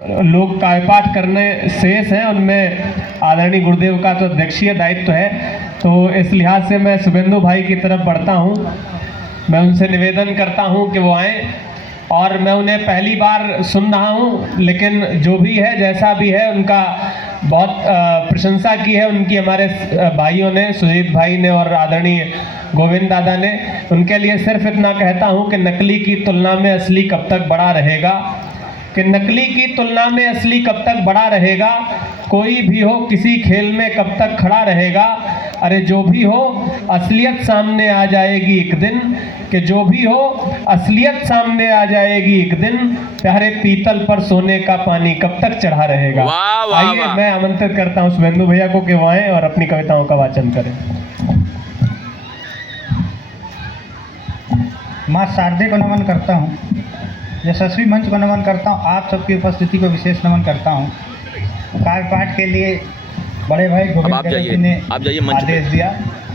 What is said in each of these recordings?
लोग काव्यपाठ करने शेष हैं, उनमें आदरणीय गुरुदेव का तो अध्यक्षीय दायित्व है। तो इस लिहाज से मैं शुभेंदु भाई की तरफ बढ़ता हूं। मैं उनसे निवेदन करता हूं कि वो आएँ, और मैं उन्हें पहली बार सुन रहा हूं, लेकिन जो भी है जैसा भी है उनका बहुत प्रशंसा की है उनकी हमारे भाइयों ने, सुजीत भाई ने और आदरणीय गोविंद दादा ने। उनके लिए सिर्फ इतना कहता हूं कि नकली की तुलना में असली कब तक बड़ा रहेगा, कि नकली की तुलना में असली कब तक बड़ा रहेगा। कोई भी हो किसी खेल में कब तक खड़ा रहेगा। अरे जो भी हो असलियत सामने आ जाएगी एक दिन, कि जो भी हो असलियत सामने आ जाएगी एक दिन। प्यारे पीतल पर सोने का पानी कब तक चढ़ा रहेगा। आइए मैं आमंत्रित करता हूं शुभेंदु भैया को कि वो आएं और अपनी कविताओं का वाचन करें। माँ शारदे को नमन करता हूँ, यशस्वी मंच को नमन करता हूँ, आप सबकी उपस्थिति को विशेष नमन करता हूँ। कार्यपाठ के लिए बड़े भाई गोविंद जी ने आदेश दिया,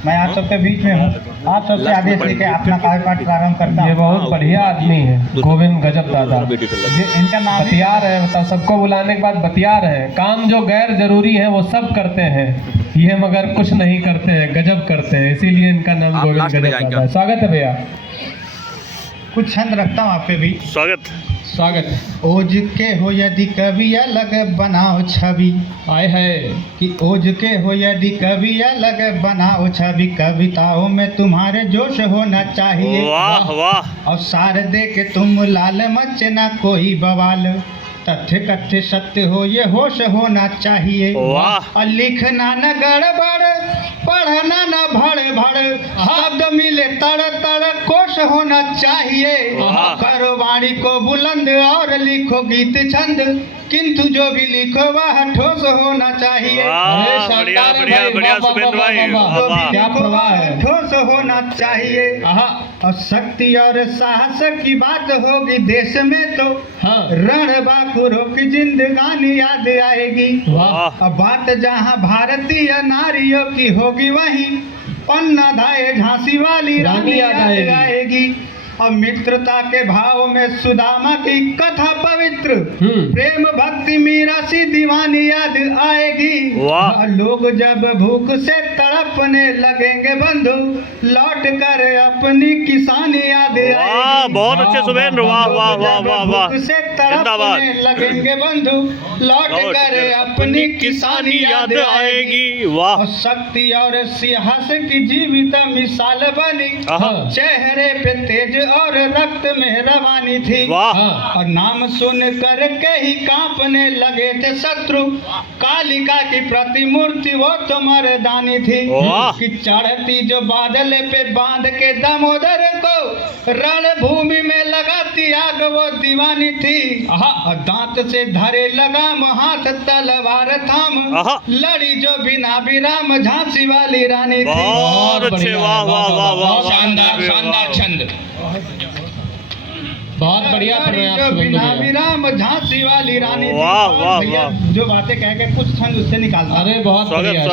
मैं आप सबके बीच में हूँ। आप सबसे आदेश लेके अपना कार्यपाठ प्रारंभ करता हूँ। ये बहुत बढ़िया आदमी है गोविंद गजब दादा, इनका नाम बतियार है। बताओ, सबको बुलाने के बाद बतियार है। काम जो गैर जरूरी है वो सब करते हैं, ये मगर कुछ नहीं करते हैं, गजब करते हैं, इसीलिए इनका नाम गोविंद गजब दादा है। स्वागत है भैया। कुछ छंद रखता हूँ आप पे भी। स्वागत। ओज के हो यदि कवि अलग बनाओ छवि, आए है कि ओज के हो यदि कवि अलग बनाओ छवि, कविताओं में तुम्हारे जोश होना चाहिए। वाह वाह। और सार दे के तुम लाल मचे ना कोई बवाल, तथ्य कथ्य सत्य हो ये होश होना चाहिए। और लिखना न गड़बड़, पढ़ना न भड़ भड़, शब्द मिले तड़ तड़, कोश होना चाहिए। करो वाणी को बुलंद और लिखो गीत छंद, किंतु जो भी लिखो वह ठोस होना चाहिए। क्या प्रवाह है, ठोस होना चाहिए। और शक्ति और साहस की बात होगी देश में तो रण बाकुरों की जिंदगानी याद आएगी। और बात जहाँ भारतीय नारियों की होगी वहीं पन्ना धाये झांसी वाली रानी याद आएगी। और मित्रता के भाव में सुदामा की कथा पवित्र, प्रेम भक्ति मीरा सी दीवानी याद आएगी। लोग जब भूख से तड़पने लगेंगे बंधु, लौट कर अपनी किसानी याद आएगी। बहुत अच्छे सुबेन, वाह वाह वाह वाह वाह। भूख से तड़पने लगेंगे बंधु, लौट कर अपनी किसानी याद आएगी। वाह। शक्ति और साहस की जीवित मिसाल बनी, चेहरे पे तेज और रक्त में रवानी थी। और नाम सुन कर के ही कांपने लगे थे शत्रु, कालिका की प्रतिमूर्ति वो तो मर्दानी थी। कि चढ़ती जो बादल पे बांध के दामोदर को, रणभूमि में लगाती आग वो दीवानी थी। और दांत से धरे लगाम, हाथ तलवार थाम, लड़ी जो बिना विराम झांसी वाली रानी थी। शानदार छंद, बहुत बढ़िया पढ़ रहे हैं आप। बिना विराम झांसी वाली रानी थी। भैया जो बातें कह के कुछ छंद उससे निकालता। अरे बहुत बढ़िया,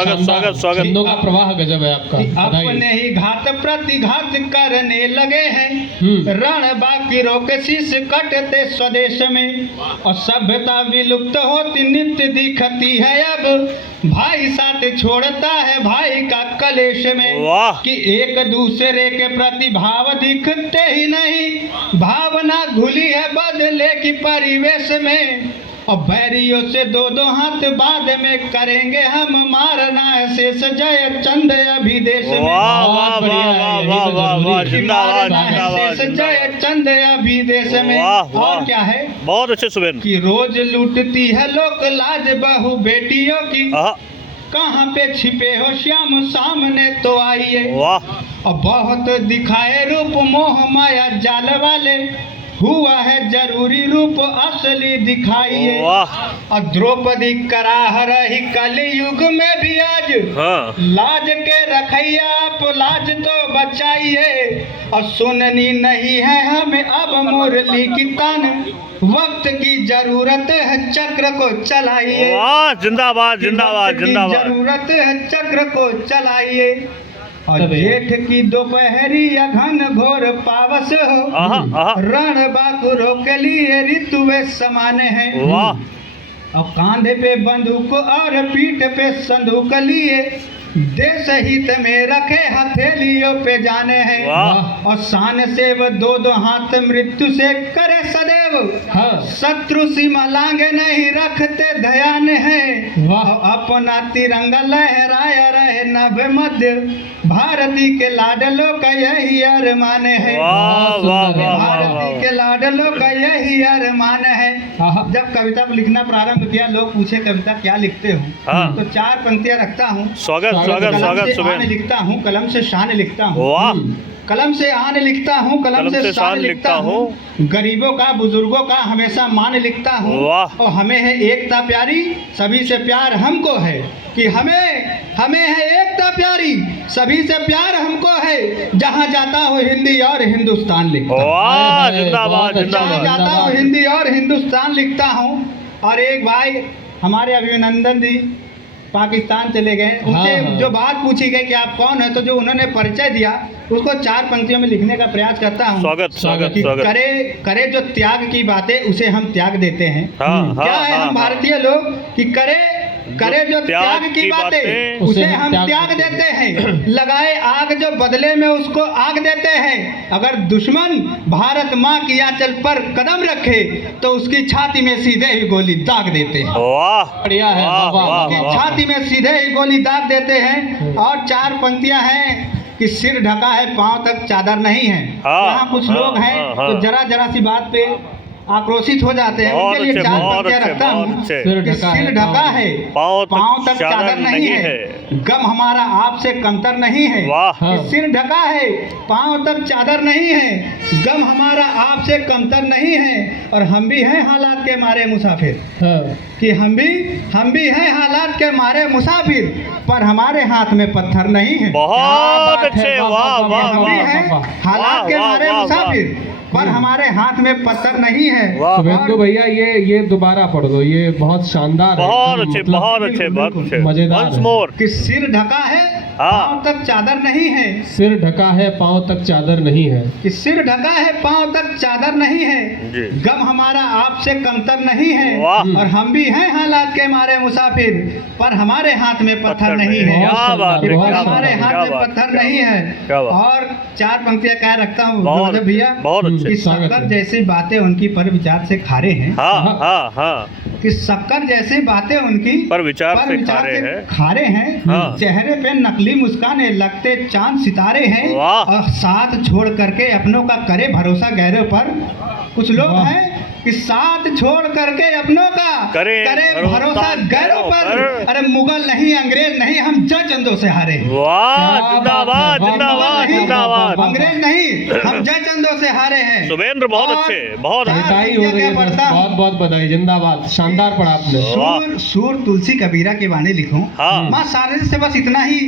छंदों का प्रवाह गजब है आपका। अपने ही घात प्रतिघात करने लगे हैं, रण बाकी रोके शीश कटते स्वदेश में। और सभ्यता विलुप्त होती नित्य दिखती है अब, भाई साथ छोड़ता है भाई का कलेश में। कि एक दूसरे के प्रति भाव दिखते ही नहीं, भावना घुली है बदले की परिवेश में। और बैरियों से दो दो हाथ बाद में करेंगे हम, मारना है शेष जय चंद अभी देश में। शेष जय चंद अभी देश में। और क्या है, बहुत अच्छे सुबेन। कि रोज लूटती है लोक लाज बहू बेटियों की, कहाँ पे छिपे हो श्याम सामने तो आइए। और बहुत दिखाए रूप मोह माया जाल वाले, हुआ है जरूरी रूप असली दिखाइए। और द्रौपदी कराह रही कलयुग में भी आज, लाज के रखैया आप लाज तो बचाइए। और सुननी नहीं है हमें अब मुरली की तान, वक्त की जरूरत है चक्र को चलाइए। जिंदाबाद जिंदाबाद जिंदाबाद। जरूरत है चक्र को चलाइए। और जेठ की दोपहरी या घन घोर पावस हो, रण बाकुरों के लिए ऋतुएं समान है। और कांधे पे बंदूक और पीठ पे संदूक लिए, देश हित में रखे हथेलियों पे जाने हैं। वाह। और शान से वो दो दो हाथ मृत्यु से करे सदैव, शत्रु सीमा लांगे नहीं रखते ध्यान है। और अपना तिरंगा लहराया रहे नभ मध्य, भारती के लाडलों का यही अरमान है। वाह वाह वाह भारती के लाडलों का यही अरमान है। जब कविता को लिखना प्रारंभ किया, लोग पूछे कविता क्या लिखते हो, हाँ। तो 4 पंक्तियां रखता हूँ। स्वागत स्वागत कलम स्वागत से सुबेन। आन लिखता हूँ, कलम से शान लिखता हूँ। वाह। कलम से आन लिखता हूँ, कलम से शान लिखता हूँ। गरीबों का बुजुर्गों का हमेशा मान लिखता हूँ। वाह। और हमें है एकता प्यारी, सभी से प्यार हमको है। कि हमें है एकता प्यारी, सभी से प्यार हमको है। जहाँ जाता हो हिंदी और हिंदुस्तान लिखता हूँ। वाह जिंदाबाद जहाँ जिंदाबाद। जाता हूँ हिंदी और हिंदुस्तान लिखता हूँ। और एक भाई हमारे अभिनंदन जी पाकिस्तान चले गए, उनसे जो बात पूछी गई कि आप कौन है, तो जो उन्होंने परिचय दिया उसको 4 पंक्तियों में लिखने का प्रयास करता हूँ। स्वागत स्वागत कि स्वागत। करे जो त्याग की बातें उसे हम त्याग देते हैं। हाँ, क्या हाँ, है हाँ, हम भारतीय लोग कि करे जो त्याग की बातें उसे हम त्याग देते हैं। लगाए आग जो बदले में उसको आग देते हैं। अगर दुश्मन भारत माँ की आंचल पर कदम रखे तो उसकी छाती में सीधे ही गोली दाग देते हैं। वाह बढ़िया है। वाह, वाह, वाह, वाह, वाह। छाती में सीधे ही गोली दाग देते हैं। और 4 पंक्तियां हैं कि सिर ढका है पांव तक चादर नहीं है। हाँ, यहाँ कुछ हाँ, लोग हैं हाँ, हाँ। तो जरा सी बात पे आक्रोशित हो जाते हैं। बहुत उनके लिए अच्छे, 4 बहुत पंक्तियां अच्छे, रखता बहुत हूँ अच्छे। कि सिर ढका है पाँव तक चादर नहीं है। गम हमारा आपसे कमतर नहीं है। वाह। कि सिर ढका है पांव तक चादर नहीं है, गम हमारा आपसे कमतर नहीं है। और हम भी हैं हालात के मारे मुसाफिर, कि हम भी हैं हालात के मारे मुसाफिर, पर हमारे हाथ में पत्थर नहीं है। बहुत अच्छे। वाह, वाह वाह, वाह हम भी वाह। हैं हालात वाह, के वाह, मारे वाह, मुसाफिर, पर हमारे हाथ में पत्थर नहीं है। वाह। शुभेंदु भैया ये दोबारा पढ़ दो, ये बहुत शानदार है। बहुत एकदम अच्छे मतलब बहुत अच्छे बहुत अच्छे। मजेदार वंस है। मोर। कि सिर ढका है हाँ। पांव तक चादर नहीं है। सिर ढका है पांव तक चादर नहीं है। कि सिर ढका है पांव तक चादर नहीं है, जी। गम हमारा आपसे कमतर नहीं है। वाह। और हम भी हैं हालात के मारे मुसाफिर, पर हमारे हाथ में पत्थर नहीं है। क्या बात है, पर क्या हमारे बात है, हाथ क्या में बात, पत्थर क्या नहीं बात, क्या है। बात। और 4 पंक्तियां क्या रखता हूँ बहुत जोधे भैया, बहुत कि अच्छे। स्वागत शक्कर है। जैसी बातें उनकी पर विचार से खारे हैं। हाँ हाँ हाँ। कि शक्कर जैसी बातें उनकी पर विचार से खारे हैं। खारे हैं। हाँ। चेहरे पे नकली मुस्कान है, लगते चांद सितारे हैं। वाह। और साथ छोड़ करके अपनों का करे भरोसा गहरे पर। कुछ लोग वाह। हैं कि साथ छोड़ करके अपनों का करे भरोसा गैरों पर। अरे मुगल नहीं अंग्रेज नहीं, हम जय चंदों से हारे हैं। वाह क्या जिंदाबाद बात है, जिंदाबाद नहीं, जिंदाबाद। अंग्रेज नहीं, हम जय चंदों से हारे हैं। सुबेंद्र बहुत और अच्छे बहुत अच्छे। बधाई हो रही है, क्या पढ़ता हूँ? बहुत बहुत बधाई। जिंदाबाद, शानदार पढ़ा आपने। सूर तुलसी कबीरा की वाणी लिखूं। हाँ। माँ शारदा से बस इतना ही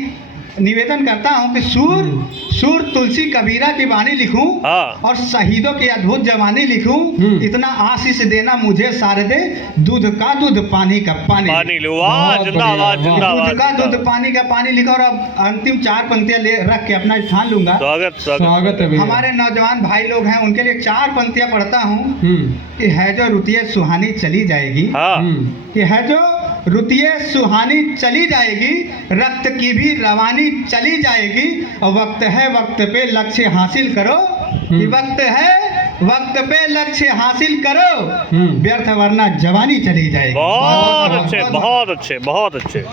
निवेदन करता हूँ कि सूर तुलसी कबीरा की वाणी लिखूं। हाँ। और शहीदों की अद्भुत जवानी लिखूं। इतना आशीष देना मुझे शारदे, दूध का दूध पानी का पानी लो। वाह बहुत जिंदाबाद बढ़िया, जिंदाबाद दूध का दूध जिंदाबाद। पानी का पानी लिखा। और अब अंतिम 4 पंक्तियां ले रख के अपना स्थान लूंगा। स्वागत स्वागत स्वागत है भैया। हमारे नौजवान भाई लोग हैं, उनके लिए 4 पंक्तियां पढ़ता हूँ कि है जो रुतिये सुहानी चली जाएगी। हाँ कि है जो रुतिये सुहानी चली जाएगी, रक्त की भी रवानी चली जाएगी। और वक्त है वक्त पे लक्ष्य हासिल करो। कि वक्त है वक्त पे लक्ष्य हासिल करो, व्यर्थ वरना जवानी चली जाएगी। बहुत अच्छे बहुत अच्छे बहुत अच्छे।